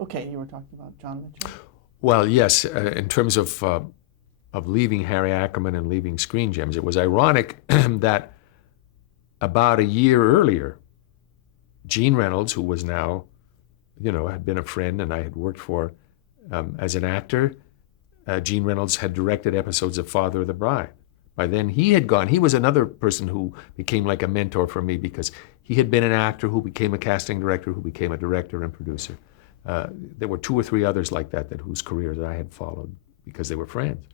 Okay, you were talking about John Mitchell. Well, yes, in terms of leaving Harry Ackerman and leaving Screen Gems, it was ironic that about a year earlier, Gene Reynolds, who was now, had been a friend and I had worked for as an actor, Gene Reynolds had directed episodes of Father of the Bride. By then he had gone. He was another person who became like a mentor for me because he had been an actor who became a casting director, who became a director and producer. There were two or three others like that whose careers I had followed because they were friends.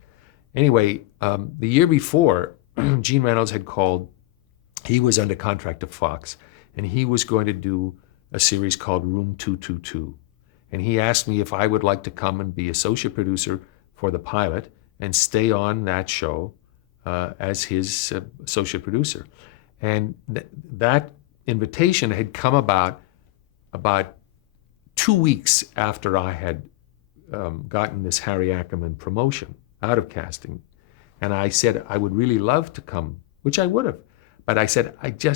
Anyway, the year before, Gene Reynolds had called. He was under contract to Fox, and he was going to do a series called Room 222. And he asked me if I would like to come and be associate producer for the pilot and stay on that show as his associate producer. And that invitation had come about 2 weeks after I had gotten this Harry Ackerman promotion out of casting. And I said, I would really love to come, which I would have. But I said, I don't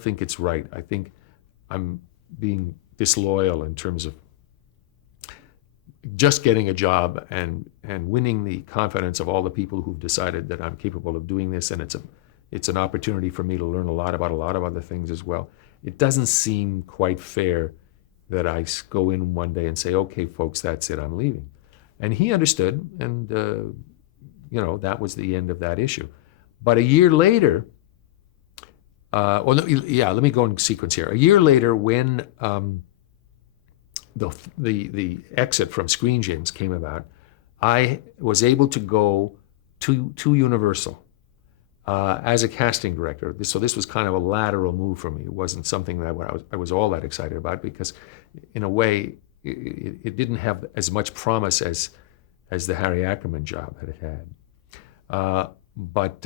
think it's right. I think I'm being disloyal in terms of just getting a job and winning the confidence of all the people who've decided that I'm capable of doing this, and it's an opportunity for me to learn a lot about a lot of other things as well. It doesn't seem quite fair that I go in one day and say, okay, folks, that's it, I'm leaving. And he understood, and that was the end of that issue. But a year later, let me go in sequence here. A year later, when the exit from Screen Gems came about, I was able to go to Universal as a casting director. So this was kind of a lateral move for me. It wasn't something that I was all that excited about because, in a way, it didn't have as much promise as the Harry Ackerman job had. But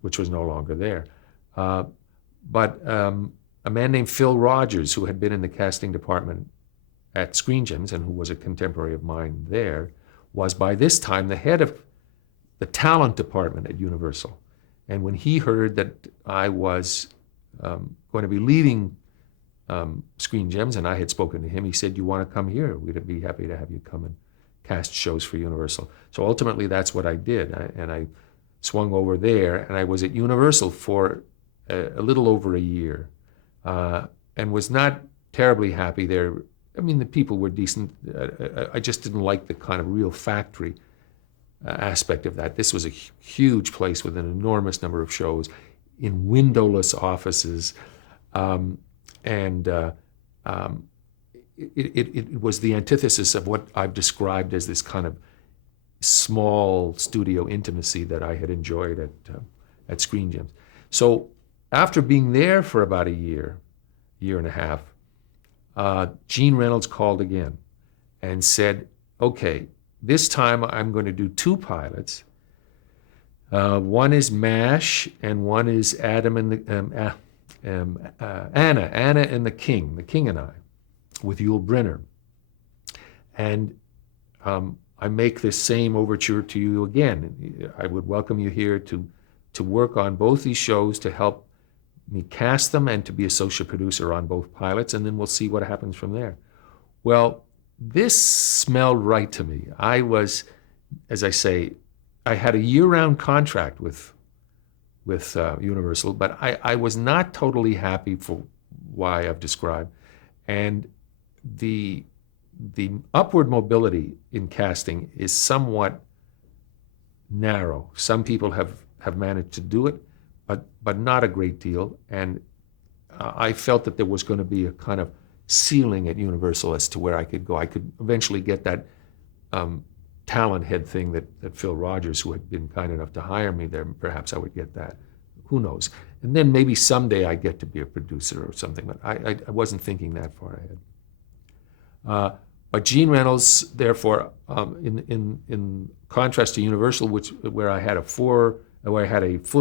which was no longer there. But a man named Phil Rogers, who had been in the casting department at Screen Gems and who was a contemporary of mine there, was by this time the head of the talent department at Universal. And when he heard that I was going to be leaving Screen Gems, and I had spoken to him, he said, "You want to come here? We'd be happy to have you come and cast shows for Universal." So ultimately, that's what I did. I swung over there, and I was at Universal for a little over a year, and was not terribly happy there. I mean, the people were decent. I just didn't like the kind of real factory aspect of that. This was a huge place with an enormous number of shows in windowless offices, and it was the antithesis of what I've described as this kind of small studio intimacy that I had enjoyed at Screen Gems. So after being there for about a year and a half, Gene Reynolds called again and said, okay, this time I'm going to do 2 pilots. One is MASH and one is Anna and the King and I, with Yul Brynner. And I make this same overture to you again. I would welcome you here to work on both these shows, to help me cast them and to be associate producer on both pilots, and then we'll see what happens from there. Well, this smelled right to me. I was, as I say, I had a year-round contract with Universal, but I was not totally happy for why I've described. And the upward mobility in casting is somewhat narrow. Some people have managed to do it, but not a great deal. And I felt that there was going to be a kind of ceiling at Universal as to where I could go. I could eventually get that talent head thing that Phil Rogers, who had been kind enough to hire me there, perhaps I would get that. Who knows? And then maybe someday I get to be a producer or something, but I wasn't thinking that far ahead. But Gene Reynolds, therefore, in contrast to Universal, where I had a full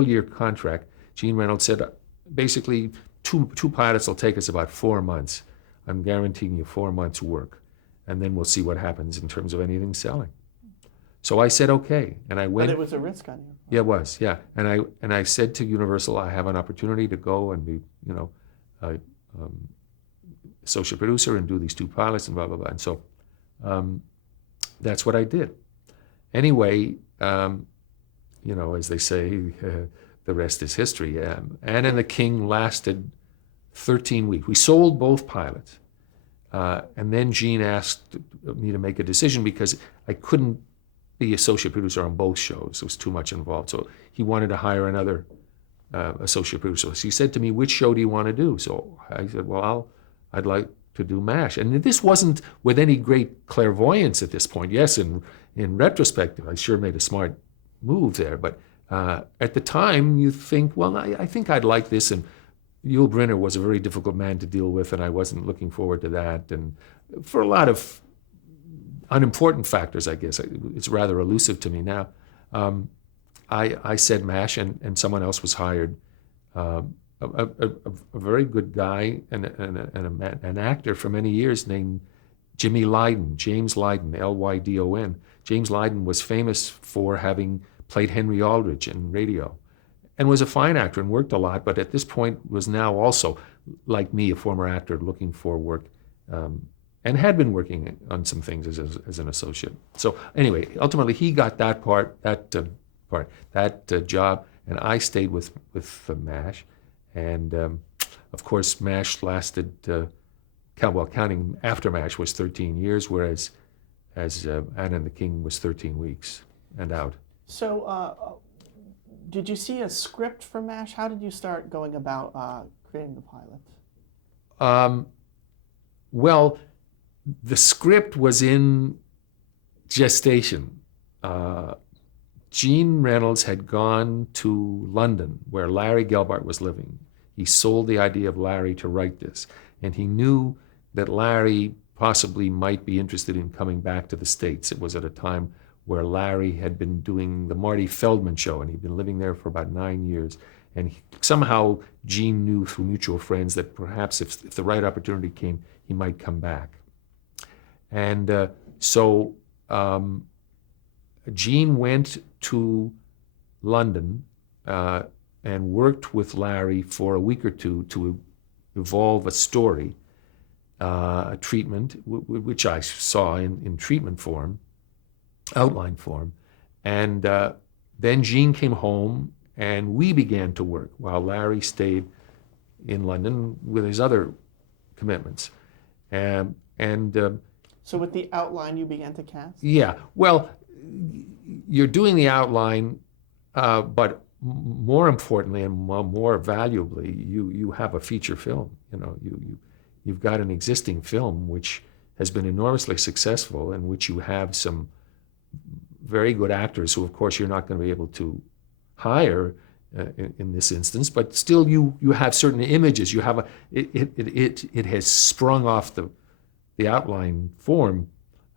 year contract, Gene Reynolds said, basically, two pilots will take us about 4 months. I'm guaranteeing you 4 months' work, and then we'll see what happens in terms of anything selling. So I said okay, and I went. But it was a risk on you. Yeah, it was. Yeah, and I said to Universal, I have an opportunity to go and be, associate producer and do these 2 pilots and blah, blah, blah. And so that's what I did. Anyway, as they say, the rest is history. Anne and the King lasted 13 weeks. We sold both pilots. And then Gene asked me to make a decision because I couldn't be associate producer on both shows. It was too much involved. So he wanted to hire another associate producer. So he said to me, which show do you want to do? So I said, well, I'd like to do MASH. And this wasn't with any great clairvoyance at this point. Yes, in retrospect, I sure made a smart move there. But at the time, you think, well, I think I'd like this. And Yul Brynner was a very difficult man to deal with, and I wasn't looking forward to that. And for a lot of unimportant factors, I guess, it's rather elusive to me now. I said MASH, and someone else was hired. A very good guy and an actor for many years named James Lydon, Lydon. James Lydon was famous for having played Henry Aldrich in radio and was a fine actor and worked a lot, but at this point was now also, like me, a former actor looking for work and had been working on some things as an associate. So anyway, ultimately he got that job, and I stayed with MASH. And of course, MASH lasted, counting after MASH, was 13 years, whereas Anne and the King was 13 weeks and out. So did you see a script for MASH? How did you start going about creating the pilot? Well, the script was in gestation. Gene Reynolds had gone to London, where Larry Gelbart was living. He sold the idea of Larry to write this, and he knew that Larry possibly might be interested in coming back to the States. It was at a time where Larry had been doing the Marty Feldman show, and he'd been living there for about 9 years. And somehow Gene knew through mutual friends that perhaps if the right opportunity came, he might come back. And so Gene went to London and worked with Larry for a week or two to evolve a story, a treatment, which I saw in treatment form, outline form. And then Gene came home and we began to work while Larry stayed in London with his other commitments. So with the outline, you began to cast? Yeah. Well, you're doing the outline, but more importantly and more valuably, you have a feature film. You've got an existing film which has been enormously successful, in which you have some very good actors who, of course, you're not going to be able to hire in this instance, but still you have certain images. You have it has sprung off the outline form.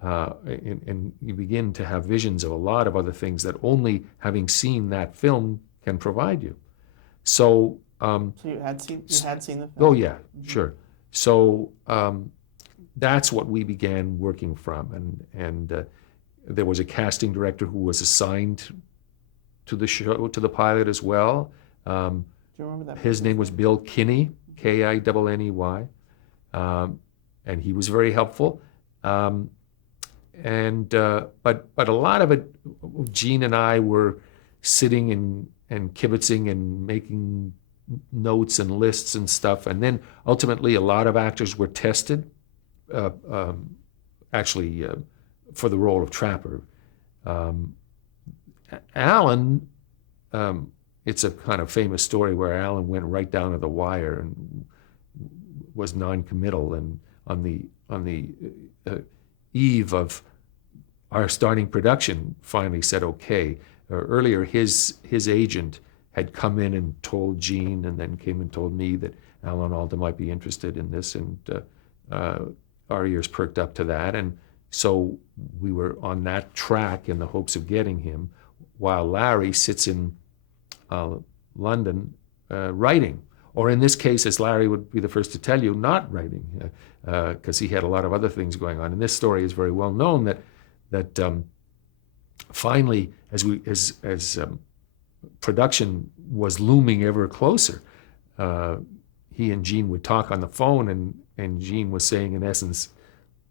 And you begin to have visions of a lot of other things that only having seen that film can provide you. So you had seen the film? Oh yeah, sure. So that's what we began working from, and there was a casting director who was assigned to the show, to the pilot as well. Do you remember that? His name was Bill Kinney, Kinney, and he was very helpful. But a lot of it, Gene and I were sitting and kibitzing and making notes and lists and stuff. And then ultimately a lot of actors were tested, actually for the role of Trapper. Alan, it's a kind of famous story where Alan went right down to the wire and was non-committal, and on the eve of our starting production finally said okay. Earlier his agent had come in and told Gene, and then came and told me that Alan Alda might be interested in this, and our ears perked up to that, and so we were on that track in the hopes of getting him, while Larry sits in London writing, or in this case, as Larry would be the first to tell you, not writing, because he had a lot of other things going on. And this story is very well known that finally, as production was looming ever closer, he and Gene would talk on the phone, and Gene was saying, in essence,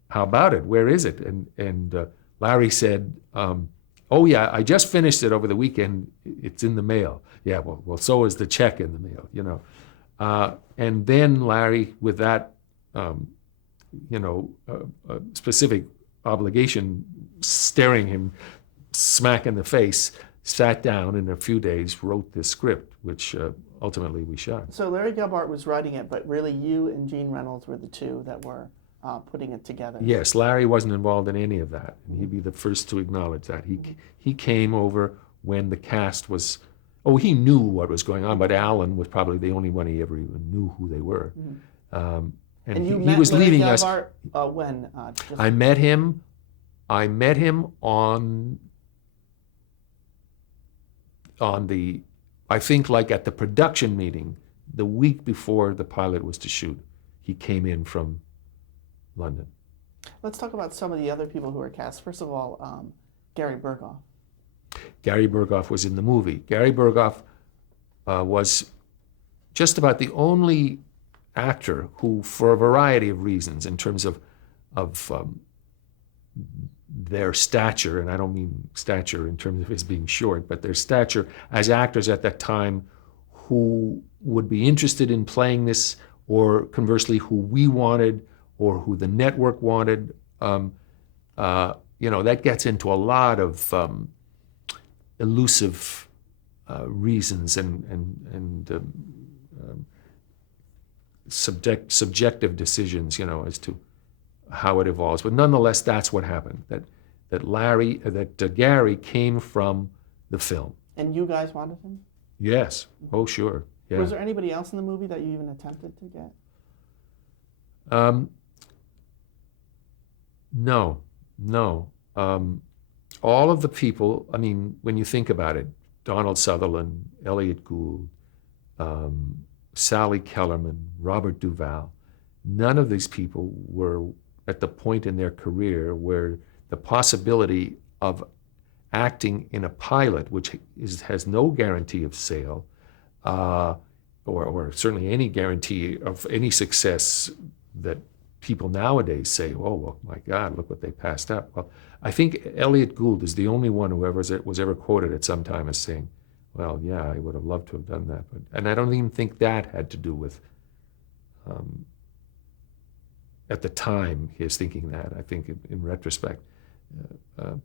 how about it? Where is it? And Larry said, oh yeah, I just finished it over the weekend. It's in the mail. Yeah, well, so is the check in the mail, you know. And then Larry, with that, specific obligation staring him smack in the face, sat down and in a few days wrote this script, which ultimately we shot. So Larry Gelbart was writing it, but really you and Gene Reynolds were the two that were putting it together. Yes, Larry wasn't involved in any of that, and he'd be the first to acknowledge that. He came over when the cast was, he knew what was going on, but Alan was probably the only one he ever even knew who they were. Mm-hmm. And you he met was Larry leading Gelbart, us. When? I met him on the, I think like at the production meeting, the week before the pilot was to shoot. He came in from London. Let's talk about some of the other people who were cast. First of all, Gary Burghoff. Gary Burghoff was in the movie. Gary Burghoff was just about the only actor who, for a variety of reasons, in terms of their stature, and I don't mean stature in terms of his being short, but their stature as actors at that time, who would be interested in playing this, or conversely, who we wanted, or who the network wanted. That gets into a lot of elusive reasons and subjective decisions, as to how it evolves. But nonetheless, that's what happened. That Gary came from the film. And you guys wanted him? Yes. Oh, sure. Yeah. Was there anybody else in the movie that you even attempted to get? No. All of the people, I mean, when you think about it, Donald Sutherland, Elliot Gould, Sally Kellerman, Robert Duvall, none of these people were at the point in their career where the possibility of acting in a pilot, which has no guarantee of sale, or certainly any guarantee of any success that people nowadays say, oh, well, my God, look what they passed up. Well, I think Elliot Gould is the only one who was ever quoted at some time as saying, well, yeah, I would have loved to have done that. And I don't even think that had to do with, at the time, his thinking that. I think in retrospect,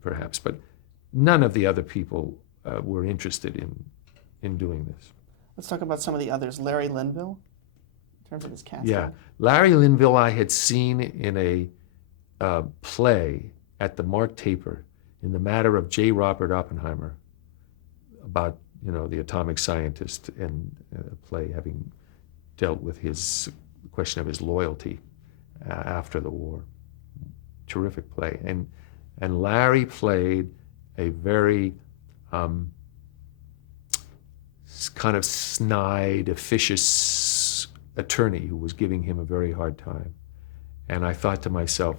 perhaps. But none of the other people were interested in doing this. Let's talk about some of the others. Larry Linville, in terms of his casting. Yeah. Larry Linville I had seen in a play at the Mark Taper in the matter of J. Robert Oppenheimer, about the atomic scientist, and a play having dealt with his question of his loyalty after the war. Terrific play. And Larry played a very kind of snide, officious attorney who was giving him a very hard time. And I thought to myself,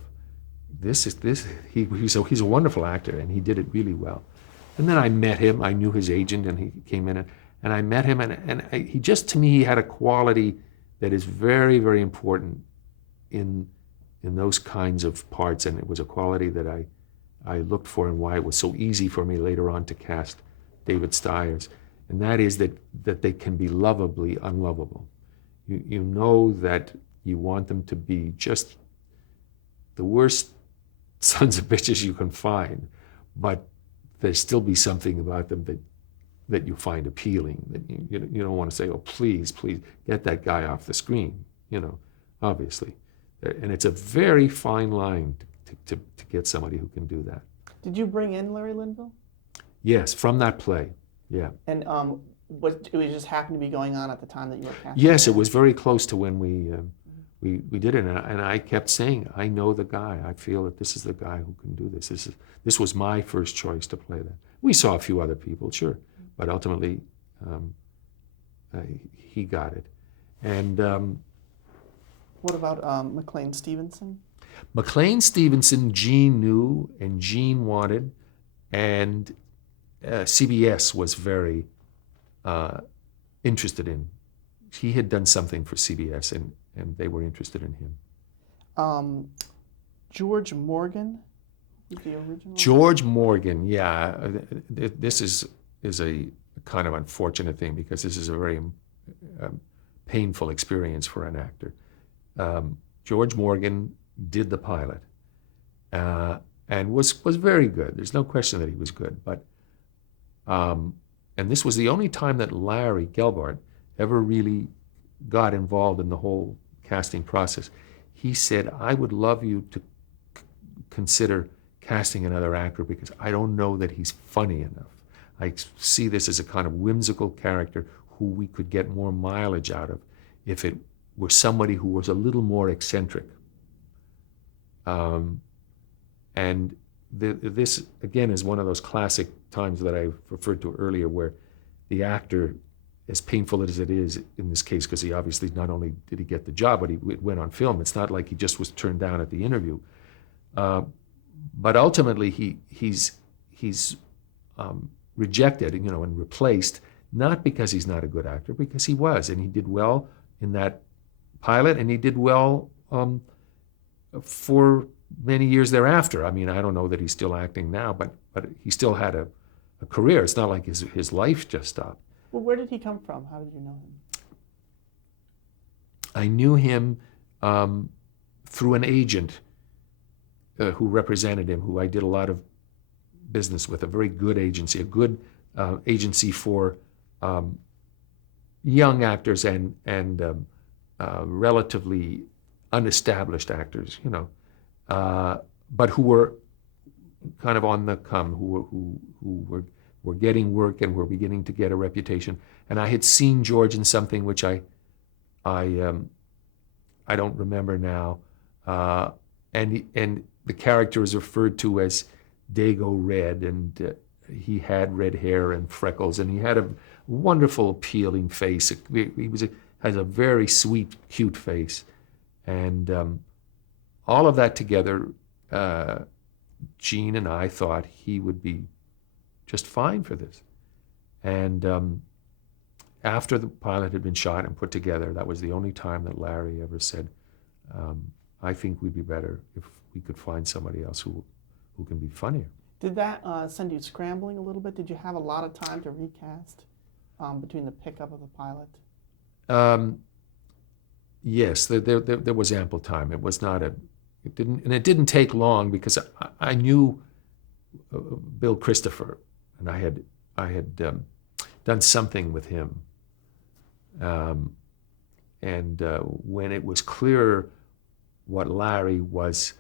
he's a wonderful actor, and he did it really well. And then I met him. I knew his agent, and he came in, and I met him, and he just, to me, he had a quality that is very, very important in those kinds of parts, and it was a quality that I looked for, and why it was so easy for me later on to cast David Stiers, and that is that they can be lovably unlovable. You know that you want them to be just the worst sons of bitches you can find, but there still be something about them that you find appealing, that you don't want to say, oh, please get that guy off the screen, obviously. And it's a very fine line to get somebody who can do that. Did you bring in Larry Linville? Yes, from that play, yeah. And it just happened to be going on at the time that you were casting? Yes, it was very close to when we did it, and I kept saying, I know the guy. I feel that this is the guy who can do this. This was my first choice to play that. We saw a few other people, sure, but ultimately he got it. And what about McLean Stevenson? McLean Stevenson, Gene knew and Gene wanted, and CBS was very interested in. He had done something for CBS, and they were interested in him. Um, George Morgan was the original. George Morgan, yeah. This is a kind of unfortunate thing because this is a very painful experience for an actor. George Morgan did the pilot and was very good. There's no question that he was good. But and this was the only time that Larry Gelbart ever really got involved in the whole casting process. He said, "I would love you to consider casting another actor because I don't know that he's funny enough. I see this as a kind of whimsical character who we could get more mileage out of if it were somebody who was a little more eccentric." And this, again, is one of those classic times that I referred to earlier where the actor, as painful as it is in this case, because he obviously not only did he get the job, but it went on film. It's not like he just was turned down at the interview. But ultimately, he's rejected, and replaced, not because he's not a good actor, because he was, and he did well in that pilot, and he did well for many years thereafter. I mean, I don't know that he's still acting now, but he still had a career. It's not like his life just stopped. Well, where did he come from? How did you know him? I knew him through an agent who represented him, who I did a lot of business with, a very good agency, a good agency for young actors and relatively unestablished actors, but who were kind of on the come, who were getting work and were beginning to get a reputation. And I had seen George in something which I don't remember now, and the character is referred to as Dago Red, and he had red hair and freckles, and he had a wonderful, appealing face. He has a very sweet, cute face, and all of that together, Gene and I thought he would be just fine for this. And after the pilot had been shot and put together, that was the only time that Larry ever said, "I think we'd be better if we could find somebody else who can be funnier." Did that send you scrambling a little bit? Did you have a lot of time to recast between the pickup of the pilot? Yes, there was ample time. It was not it didn't take long because I knew Bill Christopher, and I had done something with him. And when it was clear what Larry was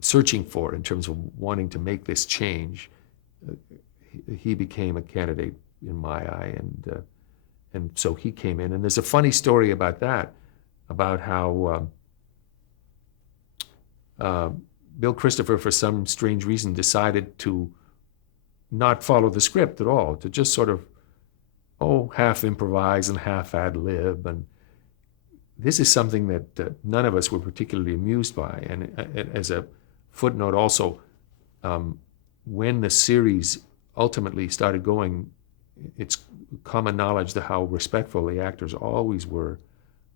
searching for in terms of wanting to make this change, he became a candidate in my eye, and so he came in. And there's a funny story about that, about how Bill Christopher, for some strange reason, decided to not follow the script at all, to just sort of, half improvise and half ad lib. And this is something that none of us were particularly amused by. And as a footnote also, when the series ultimately started going, it's common knowledge that how respectful the actors always were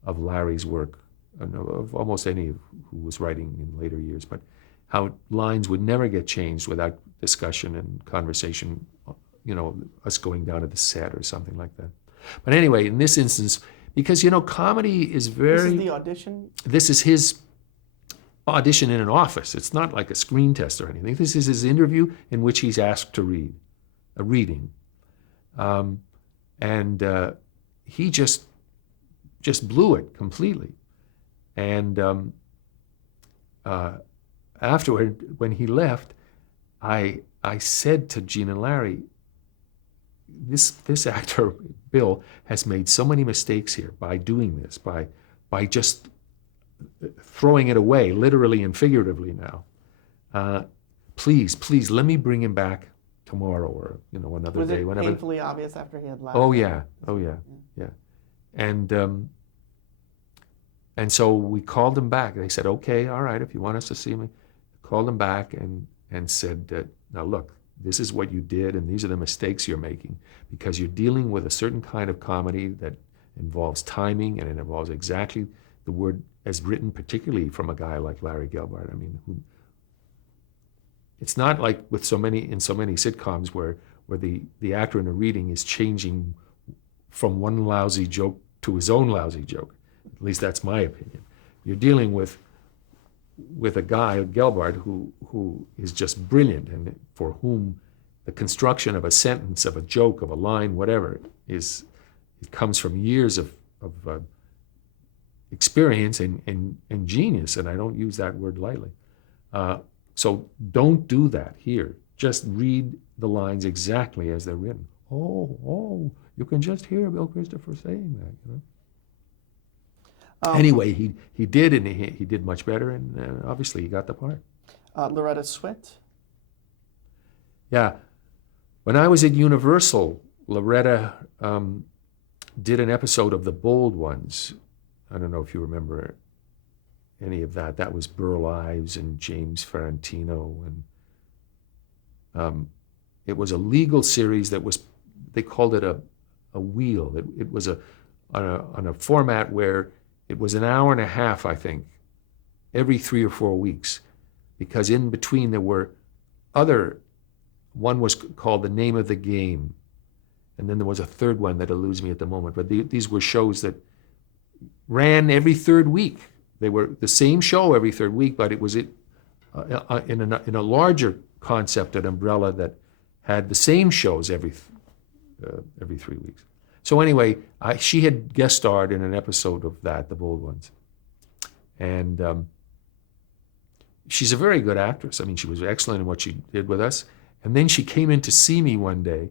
of Larry's work, and of almost any who was writing in later years, but how lines would never get changed without discussion and conversation, us going down to the set or something like that. But anyway, in this instance, because, comedy is very... This is the audition? This is his audition in an office. It's not like a screen test or anything. This is his interview in which he's asked to read, a reading. And he just blew it completely. And afterward, when he left, I said to Gene and Larry, this actor, Bill, has made so many mistakes here by doing this, by just throwing it away, literally and figuratively now. Please, let me bring him back tomorrow or another Was day. it whenever. painfully obvious after he had left? Oh yeah. And so we called him back. They said, "Okay, all right, if you want us to see me." Called him back and said, "Now look, this is what you did, and these are the mistakes you're making, because you're dealing with a certain kind of comedy that involves timing, and it involves exactly the word as written, particularly from a guy like Larry Gelbart. I mean, it's not like with so many sitcoms where the actor in a reading is changing from one lousy joke to his own lousy joke. At least that's my opinion. You're dealing with a guy, Gelbart, who is just brilliant, and for whom the construction of a sentence, of a joke, of a line, whatever, it comes from years of experience and genius, and I don't use that word lightly. So don't do that here. Just read the lines exactly as they're written. Oh, you can just hear Bill Christopher saying that, you know. Anyway, he did, and he did much better, and obviously he got the part. Loretta Swit? Yeah. When I was at Universal, Loretta did an episode of The Bold Ones. I don't know if you remember any of that. That was Burl Ives and James Ferrantino, and it was a legal series that was, they called it a wheel. It was on a format where it was an hour and a half, I think, every 3 or 4 weeks, because in between there were one was called The Name of the Game, and then there was a third one that eludes me at the moment, but these were shows that ran every third week. They were the same show every third week, but it was in a larger concept, an umbrella that had the same shows every 3 weeks. So anyway, she had guest starred in an episode of that, The Bold Ones. And she's a very good actress. I mean, she was excellent in what she did with us. And then she came in to see me one day,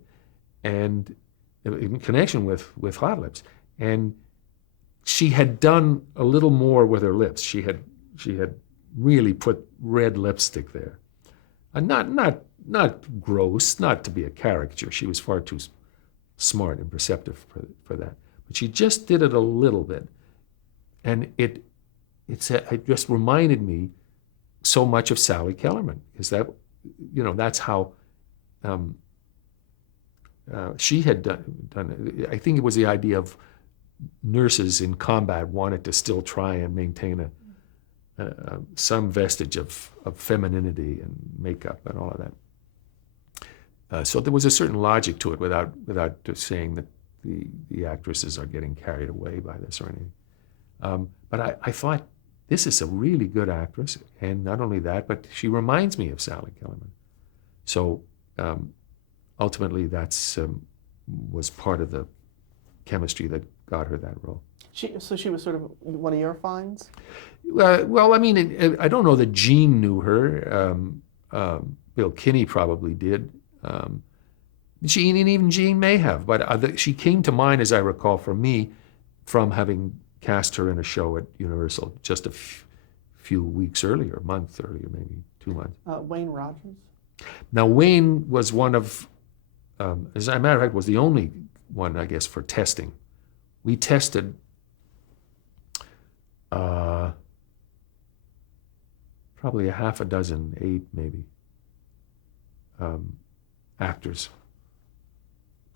and in connection with Hot Lips. And she had done a little more with her lips. She had really put red lipstick there. And not gross, not to be a caricature. She was far too smart and perceptive for that. But she just did it a little bit. And it just reminded me so much of Sally Kellerman. Is that, you know, that's how she had done it. I think it was the idea of nurses in combat wanted to still try and maintain some vestige of femininity and makeup and all of that. So there was a certain logic to it without just saying that the actresses are getting carried away by this or anything. But I thought, this is a really good actress, and not only that, but she reminds me of Sally Kellerman. So ultimately, that's was part of the chemistry that got her that role. So she was sort of one of your finds? Well, I mean, I don't know that Gene knew her. Bill Kinney probably did. Gene, and even Gene may have, but she came to mind, as I recall, for me, from having cast her in a show at Universal just a few weeks earlier, a month earlier, maybe 2 months. Wayne Rogers? Now, Wayne was one of, as a matter of fact, was the only one, I guess, for testing. We tested probably a half a dozen, 8 maybe, actors,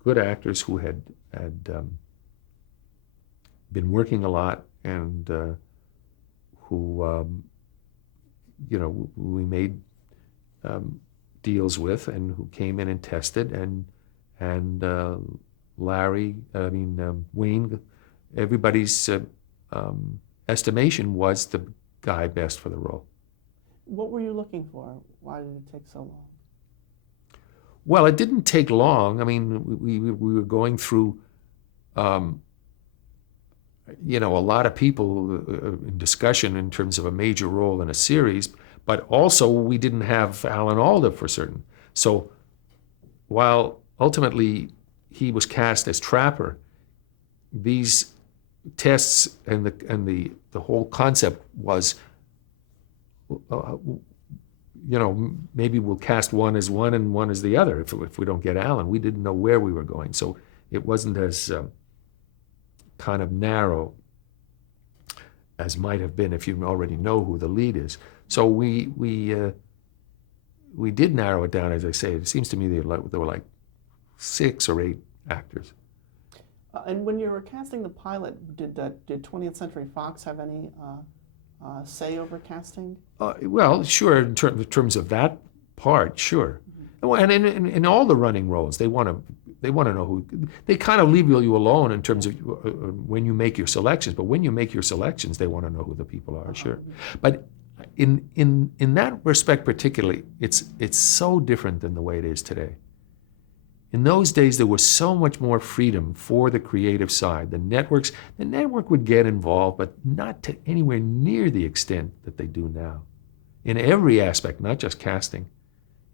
good actors who had been working a lot, and who we made deals with, and who came in and tested, and Wayne, everybody's estimation was the guy best for the role. What were you looking for? Why did it take so long? Well, it didn't take long. I mean, we were going through, a lot of people in discussion in terms of a major role in a series, but also we didn't have Alan Alda for certain. So while ultimately he was cast as Trapper, these tests and the whole concept was, maybe we'll cast one as one and one as the other if we don't get Alan. We didn't know where we were going, so it wasn't as kind of narrow as might have been if you already know who the lead is. So we did narrow it down, as I say. It seems to me there were like 6 or 8 actors. And when you were casting the pilot, did 20th Century Fox have any say over casting? Well, sure, in terms of that part, sure. And in all the running roles, they want to know who. They kind of leave you alone in terms of when you make your selections. But when you make your selections, they want to know who the people are, sure. But in that respect particularly, it's so different than the way it is today. In those days, there was so much more freedom for the creative side. The network would get involved, but not to anywhere near the extent that they do now. In every aspect, not just casting.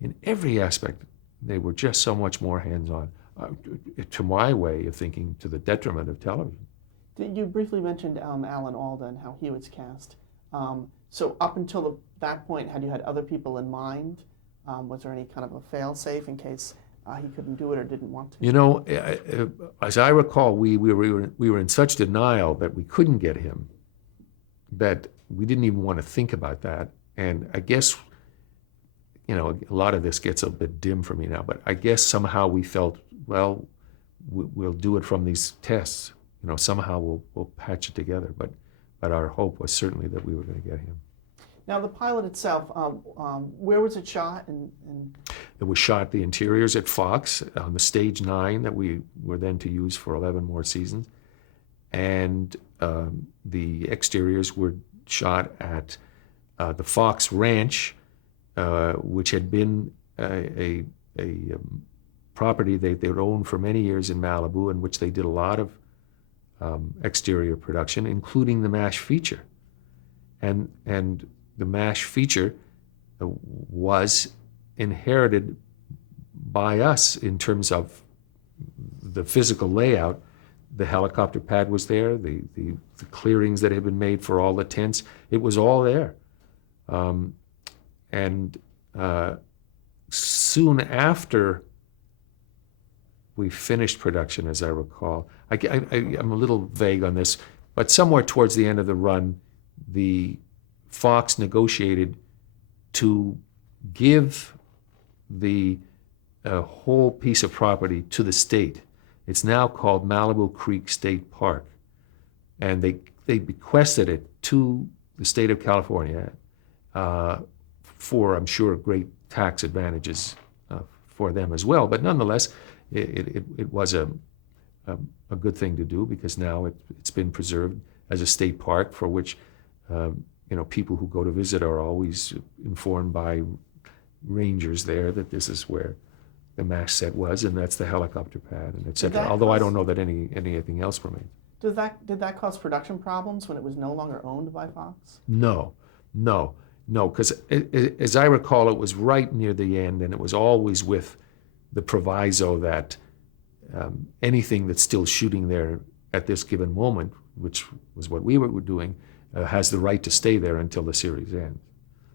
In every aspect, they were just so much more hands-on, to my way of thinking, to the detriment of television. You briefly mentioned Alan Alda and how he was cast. So up until that point, had you had other people in mind? Was there any kind of a fail-safe in case he couldn't do it or didn't want to? You know, as I recall, we were in such denial that we couldn't get him that we didn't even want to think about that. And I guess, you know, a lot of this gets a bit dim for me now, but I guess somehow we felt, well, we'll do it from these tests. You know, somehow we'll patch it together. But our hope was certainly that we were going to get him. Now, the pilot itself, where was it shot? It was shot, the interiors at Fox on the Stage 9 that we were then to use for 11 more seasons. And the exteriors were shot at the Fox Ranch, which had been a property they'd owned for many years in Malibu, in which they did a lot of exterior production, including the MASH feature. And the MASH feature was inherited by us in terms of the physical layout. The helicopter pad was there, the clearings that had been made for all the tents, it was all there. And soon after we finished production, as I recall, I'm a little vague on this, but somewhere towards the end of the run, the Fox negotiated to give the whole piece of property to the state. It's now called Malibu Creek State Park. And they bequested it to the state of California for, I'm sure, great tax advantages for them as well. But nonetheless, it was a good thing to do, because now it's been preserved as a state park for which you know, people who go to visit are always informed by rangers there that this is where the MASH set was, and that's the helicopter pad, and et cetera. Although I don't know that anything else remains. Did that cause production problems when it was no longer owned by Fox? No, because as I recall, it was right near the end, and it was always with the proviso that anything that's still shooting there at this given moment, which was what we were doing, has the right to stay there until the series ends.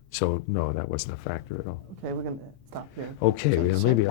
So no, that wasn't a factor at all. Okay, we're going to stop here. Okay, maybe.